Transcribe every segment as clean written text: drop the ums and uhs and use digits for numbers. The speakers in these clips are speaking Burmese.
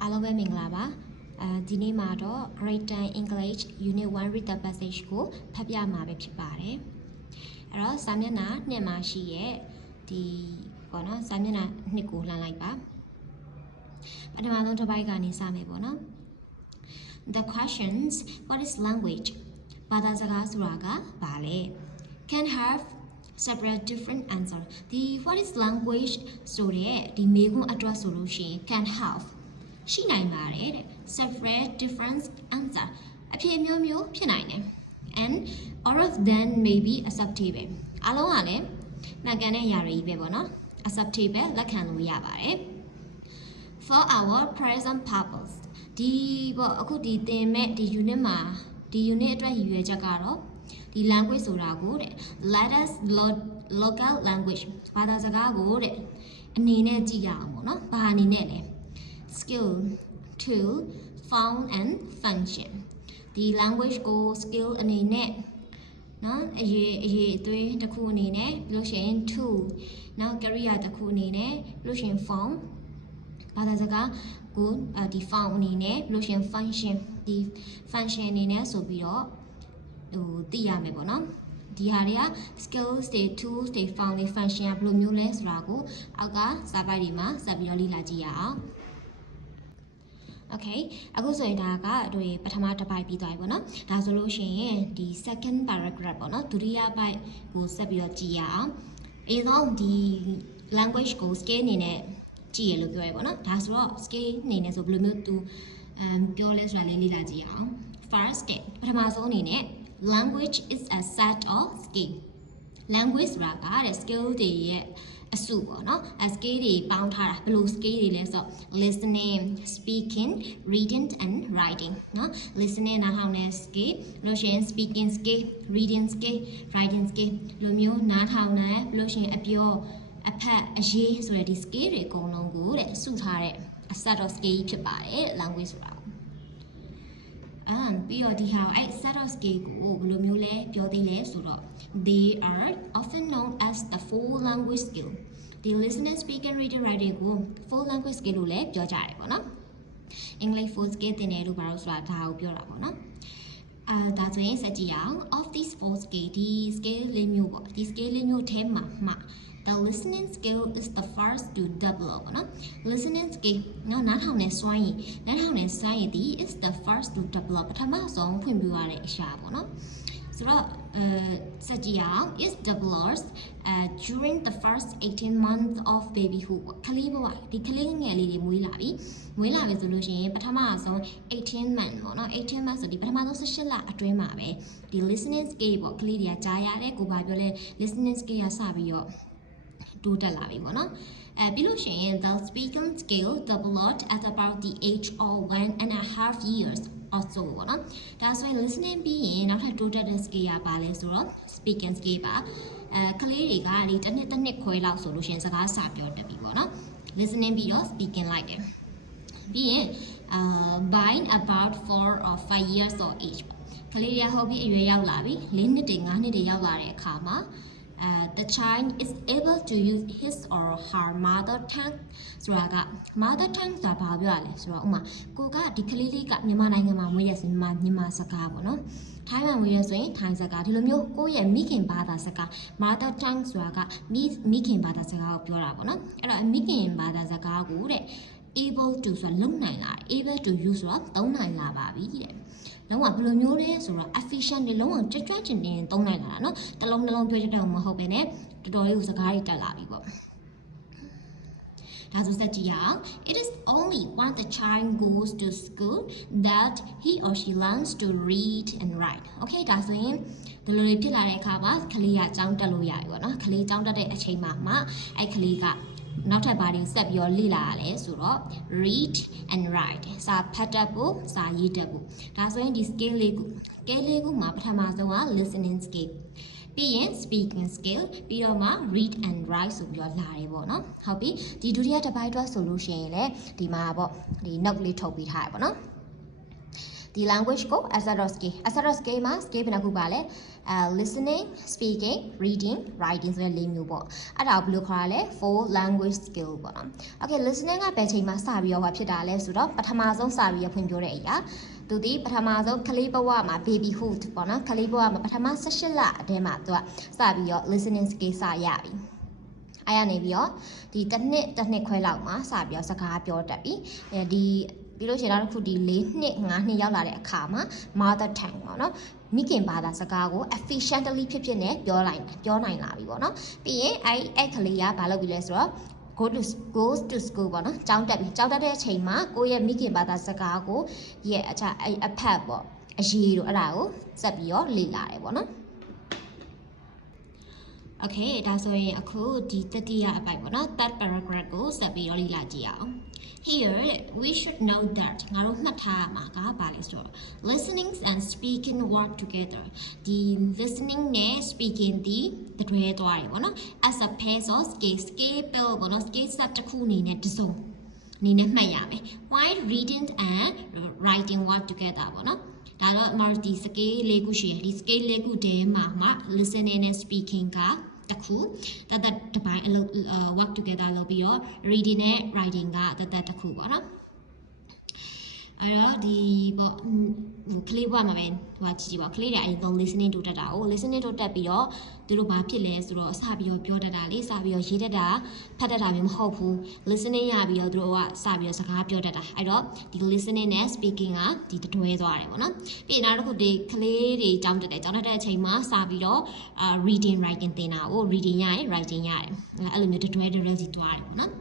အားလုံးပဲမင်္ဂလာပါဒီနေ့မှာတော့ Grade 10 English Unit 1 Read the Passage ကိုဖတ်ပြမှာပဲဖြစ်ပါတယ်အဲ့တော့စာမျက်နှာ2မှာရှိရဲ့ဒီပေါ့နော်စာမျက်နှာ2ကိုလှမ်းလိုက်ပါပထမဆုံးတစ်ပိုက်ကနေစမယ်ပေါ့နော် The questions what is language ဘာသာစကားဆိုတာကဘာလဲ can have separate different answer ဒီ what is language ဆိုတဲ့ဒီမေးခွန်းအတွက်ဆိုလို့ရှိရင် can have ရှိနိုင်ပါတယ်တဲ့ separate different answer အဖြေမျိုးမျိုးဖြစ်နိုင်တယ် and all of them may be acceptable အားလုံးကလည်းမှန်ကန်တဲ့ຢာတွေပဲပေါ့နော် acceptable လက်ခံလို့ရပါတယ် for our present purpose ဒီပေါ့အခုဒီသင်မဲ့ဒီ unit မှာဒီ unit အတွက်ရည်ရွယ်ချက်ကတော့ဒီ language ဆိုတာကိုတဲ့ let us local language ဘာသာစကားကိုတဲ့အနေနဲ့ကြည့်ရအောင်ပေါ့နော်ဘာအနေနဲ့လဲ skill tool found and function ဒီ language ကို skill အနေနဲ့နော်အရေးအသွေးတစ်ခုအနေနဲ့ပြီးလို့ရှိရင် tool နော် career တစ်ခုအနေနဲ့ပြီးလို့ရှိရင် found ဘာသာစကားကိုဒီ found အနေနဲ့ပြီးလို့ရှိရင် function ဒီ function အနေနဲ့ဆိုပြီးတော့သိရမယ်ပေါ့နော်ဒီဟာတွေက skills တွေ tools တွေ found တွေ function ကဘယ်လိုမျိုးလဲဆိုတာကိုအောက်ကစာပိုက်တွေမှာဆက်ပြီးတော့လေ့လာကြည့်ရအောင် Okay အခုဆိုရင်ဒါကတို့ပထမတစ်ပိုက်ပြီးသွားပြီပေါ့နော်ဒါဆိုလို့ရှိရင်ဒီ second paragraph ပေါ့နော်ဒုတိယပိုက်ကိုဆက်ပြီးတော့ကြည့်ရအောင်အဲတော့ဒီ language ကို scale အနေနဲ့ကြည့်ရလို့ပြောရပေါ့နော်ဒါဆိုတော့ scale အနေနဲ့ဆိုဘယ်လိုမျိုးသူပြောလဲဆိုတာလေးလေ့လာကြည့်အောင် first step ပထမဆုံးအနေနဲ့ language is a set of skill language ဆိုတာကတဲ့ skill တွေရဲ့အစုပေါ့နော် skill တွေပေါင်းထားတာဘယ်လို skill တွေလဲဆိုတော့ listening speaking reading and writing နော် listening နားထောင်တဲ့ skill လို့ရှိရင် speaking skill reading skill writing skill လိုမျိုးနားထောင်တဲ့လို့ရှိရင်အပြောအဖတ်အရေးဆိုတဲ့ဒီ skill တွေအကုန်လုံးကိုတဲ့စုထားတဲ့ a set of skill ဖြစ်ပါတယ် language ဆိုတာပြီးတော့ဒီဟာအဲ့ set of skill ကိုဘယ်လိုမျိုးလဲပြောသေးလဲဆိုတော့ they are often known as the four language skill ဒီ listening speaking reading writing ကို four language skill လို့လည်းပြောကြတယ်ပေါ့နော် English four skill သင်တယ်လို့ဘာလို့ဆိုတာဒါကိုပြောတာပေါ့နော်ဒါဆိုရင်စကြည့်အောင် of these four skill ဒီ skill လေးမျိုးပေါ့ဒီ skill လေးမျိုးထဲမှာThe listening skill is the first to develop နော် listening skill နော်နားထောင်နေစွမ်းရည်ဒီ is the first to develop ပထမဆုံးဖွံ့ဖြိုးရတဲ့အရာပေါ့နော်ဆိုတော့စကြည့်အောင် is develops during the first 18 months of babyhood ကလေးဘဝဒီကလေးငယ်လေးတွေမွေးလာပြီဆိုလို့ရှိရင်ပထမဆုံး18 month ပေါ့နော်18 month ဆိုဒီပထမဆုံး18လအတွင်းမှာပဲဒီ listening skill ပေါ့ကလေးတွေကကြားရတဲ့ကိုဘာပြောလဲ listening skill ကစပြီးတော့တိုးတက်လာပြီပေါ့နော်ပြီးလို့ရှိရင် the speaking skill developed at about the age of 1.5 years or so ပေါ့နော်ဒါဆိုရင် listening ပြီးရင်နောက်ထပ်တိုးတက်တဲ့ skill ကပါလဲဆိုတော့ speaking skill ပါကလေးတွေကဒီတစ်နှစ်ခွဲလောက်ဆိုလို့ရှိရင်စကားစာပြောတတ်ပြီပေါ့နော် listening ပြီးတော့ speaking လိုက်တယ်ပြီးရင်by about 4 or 5 years of age ကလေးတွေကဟုတ်ပြီအရွယ်ရောက်လာပြီ4နှစ်တွေ5နှစ်တွေရောက်လာတဲ့အခါမှာthe child is able to use his or her mother tongue ဆိုတာက mother tongue ဆိုတာဘာပြောရလဲဆိုတော့ဥမာကိုကဒီကလေးလေးကမြန်မာနိုင်ငံမှာမွေးရဆိုမြန်မာစကားပေါ့နော်ထိုင်းမှာမွေးရဆိုရင်ထိုင်းစကားဒီလိုမျိုးကိုယ့်ရဲ့မိခင်ဘာသာစကား mother tongue ဆိုတာကမိခင်ဘာသာစကားကိုပြောတာပေါ့နော်အဲ့တော့မိခင်ဘာသာစကားကိုတဲ့ able to ဆိုတာလုံနိုင်လာ able to use ဆိုတာသုံးနိုင်လာပါပြီတဲ့လုံးဝဘယ်လိုမျိုးလဲဆိုတော့ efficient တွေလုံးဝကြွချင်တင်သုံးနိုင်လာတာเนาะတစ်လုံးပြောကြတဲ့မဟုတ်ပဲねတော်တော်လေးကိုစကားတွေတက်လာပြီပေါ့ဒါဆိုစကြည့်ရအောင် it is only when the child goes to school that he or she learns to read and write okay ဒါဆိုရင်ဒီလိုတွေဖြစ်လာတဲ့အခါမှာကလေးကကျောင်းတက်လို့ရပြီပေါ့เนาะကလေးကျောင်းတက်တဲ့အချိန်မှာအဲ့ကလေးကနောက်ထပ်ဘာတွေဆက်ပြီးတော့လေ့လာရလဲဆိုတော့ read and write စာဖတ်တတ်ဖို့စာရေးတတ်ဖို့ဒါဆိုရင်ဒီ skill လေးခုမှာပထမဆုံးက listening skill ပြီးရင် speaking skill ပြီးတော့မှ read and write ဆိုပြီးတော့လာတယ်ပေါ့နော်ဟုတ်ပြီဒီဒုတိယတစ်ပိုင်းအတွက်ဆိုလို့ရှိရင်လည်းဒီမှာပေါ့ဒီ note လေးထုတ်ပေးထားရပေါ့နော်ဒီ The language ကို asset skill မှာ skill ဘယ်နှခုပါလဲ listening speaking reading writing ဆိုတဲ့၄မျိုးပေါ့အဲ့ဒါကိုဘယ်လိုခေါ်ရလဲ four language skill ပေါ့နော် okay listening ကဘယ်ချိန်မှာစပြီးတော့ဖြစ်တာလဲဆိုတော့ပထမဆုံးစပြီးတော့ဖွင့်ပြတဲ့အရာသူဒီပထမဆုံးကလေးဘဝမှာ babyhood ပေါ့နော်ကလေးဘဝမှာပထမ18လအတည်းမှာသူကစပြီးတော့ listening skill စရပြီအဲ့ရနေပြီးတော့ဒီတစ်နှစ်ခွဲလောက်မှာစပြီးတော့စကားပြောတတ်ပြီဒီပြီးလို့ရှိရင်နောက်တစ်ခုဒီ4နှစ်5နှစ်ရောက်လာတဲ့အခါမှာ mother tongue ပေါ့နော်မိခင်ဘာသာစကားကို efficiently ဖြစ်နဲ့ပြောနိုင်လာပြီပေါ့နော်ပြီးရင်အဲ့ကလေးကဘာလုပ်ပြီလဲဆိုတော့ goes to school ပေါ့နော်ကျောင်းတက်တဲ့အချိန်မှာကိုယ့်ရဲ့မိခင်ဘာသာစကားကိုရဲ့အဖတ်ပေါ့အရေးတို့အဲ့ဒါကိုစက်ပြီးတော့လေ့လာတယ်ပေါ့နော် okay ဒါဆိုရင်အခုဒီတတိယအပိုင်းပေါ့နော် third paragraph ကိုစက်ပြီးတော့လေ့လာကြည့်အောင် Here we should know that ငါတို့မှတ်ထားမှာကဘာလဲဆိုတော့ listening and speaking work together ဒီ listening နဲ့ speaking ဒီတွဲသွားတယ်ပေါ့နော် as a pair of scale ပေါ့နော် scale set တစ်ခုအနေနဲ့တစ်စုံအနေနဲ့မှတ်ရမယ် while reading and writing work together ပေါ့နော်ဒါတော့ multi scale လေးခုရှိတယ်ဒီ scale လေးခုတည်းမှာ listening နဲ့ speaking ကတခုတပိုင်းအလုပ် work together လုပ်ပြီးတော့ reading နဲ့ writing ကတခုပေါ့နော်အဲ့တော့ဒီပေါ့ကလေးဘဝမှာပဲဟိုကြည့်ပါကလေးတွေအရင်ဆုံး listening တို့တက်တာကို listening တို့တက်ပြီးတော့သူတို့ဘာဖြစ်လဲဆိုတော့စပြီးတော့ပြောတတ်တာလေစပြီးတော့ရေးတတ်တာဖတ်တတ်တာမျိုးမဟုတ်ဘူး listening ရပြီးတော့သူတို့ကစပြီးတော့စကားပြောတတ်တာအဲ့တော့ဒီ listening နဲ့ speaking ကဒီတွဲသွားတယ်ပေါ့နော်ပြီးနောက်တစ်ခုဒီကလေးတွေကြောင်းတက်တဲ့အချိန်မှာစပြီးတော့ reading writing သင်တာကို reading ရရင် writing ရတယ်အဲ့လိုမျိုးတွဲစီသွားတယ်ပေါ့နော်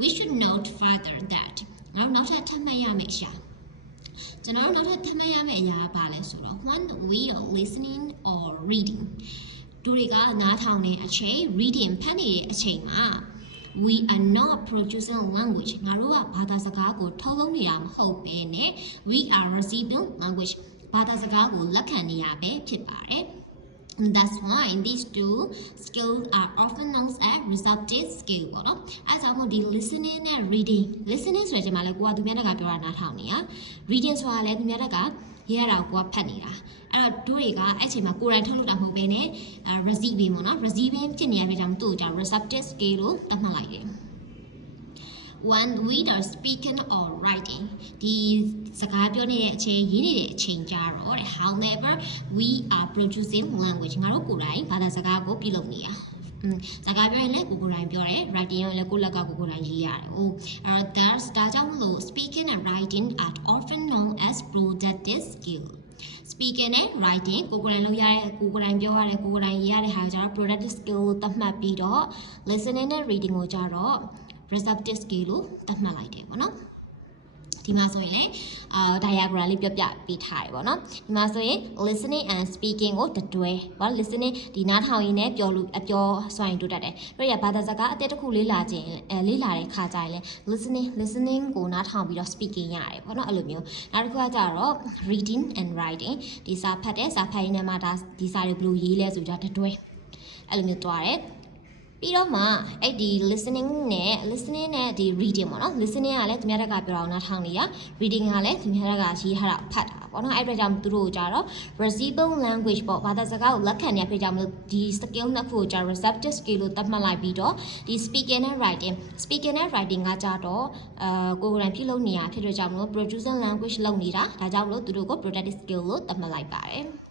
we should note further that နောက်ထပ်ထပ်မှတ်ရမယ့်အရာကျွန်တော်တို့နောက်ထပ်ထပ်မှတ်ရမယ့်အရာပါလဲဆိုတော့ when we are listening or reading သူတွေကနားထောင်နေအချိန် reading ဖတ်နေတဲ့အချိန်မှာ we are not producing language ငါတို့ကဘာသာစကားကိုထုတ်လုပ်နေတာမဟုတ်ဘဲနဲ့ we are receiving language ဘာသာစကားကိုလက်ခံနေရပဲဖြစ်ပါတယ် And that's why these two skills are often known as receptive skill ပေါ့နော်အဲဒါကြောင့်ဒီ listening နဲ့ reading listening ဆိုတဲ့ချိန်မှာလည်းကိုကသူများတကပြောတာနားထောင်နေရ reading ဆိုတာလည်းသူများတကရေးရတာကိုကဖတ်နေတာအဲ့တော့တို့တွေကအဲ့ချိန်မှာကိုယ်တိုင်ထုတ်လုပ်တာမဟုတ်ဘဲနဲ့ receiving ပေါ့နော် receiving ဖြစ်နေရတဲ့ကြောင့်သူ့ကိုကြောင့် receptive skill လို့သတ်မှတ်လိုက်တယ် when we are speaking or writing ဒီစကားပြောနေတဲ့အချိန်ရေးနေတဲ့အချိန်ကြတော့ however we are producing language ငါတို့ကိုယ်တိုင်ဘာသာစကားကိုပြုလုပ်နေရစကားပြောရင်လည်းကိုယ်တိုင်ပြောတယ် writing ရင်လည်းကိုယ့်လက်ကကိုယ်တိုင်ရေးရတယ်။အဲ့တော့ဒါကြောင့်မလို့ speaking and writing are often known as productive skill speaking and writing ကိုယ်တိုင်လုပ်ရတယ်ကိုယ်တိုင်ပြောရတယ်ကိုယ်တိုင်ရေးရတဲ့ဟာကျတော့ productive skill ကိုသတ်မှတ်ပြီးတော့ listening နဲ့ reading ကိုကျတော့ receptive skill လို့သတ်မှတ်လိုက်တယ်ပေါ့နော်ဒီမှာဆိုရင်လေdiagram လေးပြပေးထားတယ်ပေါ့နော်ဒီမှာဆိုရင် listening and speaking ကိုတွဲပေါ့ listening ဒီနားထောင်ရင်းနဲ့ပြောစွမ်းရင်တို့တတ်တယ်ပြီးတော့ဘာသာစကားအသစ်တစ်ခုလေ့လာတဲ့ခါကျရင်လေ listening ကိုနားထောင်ပြီးတော့ speaking ရတယ်ပေါ့နော်အဲ့လိုမျိုးနောက်တစ်ခုကကျတော့ reading and writing ဒီစာဖတ်ရင်းနဲ့မှဒီစာတွေဘယ်လိုရေးလဲဆိုကြတွဲအဲ့လိုမျိုးတွားတယ်ပြီးတော့မှအဲ့ဒီ listening နဲ့ဒီ reading ပေါ့နော် listening ကလည်းသူများတက်ကပြောအောင်နားထောင်နေရ reading ကလည်းသူများတက်ကရေးထားတာဖတ်တာပေါ့နော်အဲ့အတွက်ကြောင့်သူတို့ကြတော့ receiving language ပေါ့ဘာသာစကားကိုလက်ခံနေဖြစ်ကြမလို့ဒီ skill နှစ်ခုကိုကြ receptive skill လို့သတ်မှတ်လိုက်ပြီးတော့ဒီ speaking and writing ကကြတော့ကိုယ်တိုင်ပြုလုပ်နေရဖြစ်တဲ့ကြောင့်မလို့ producing language လုပ်နေတာဒါကြောင့်မလို့သူတို့ကို productive skill လို့သတ်မှတ်လိုက်ပါတယ်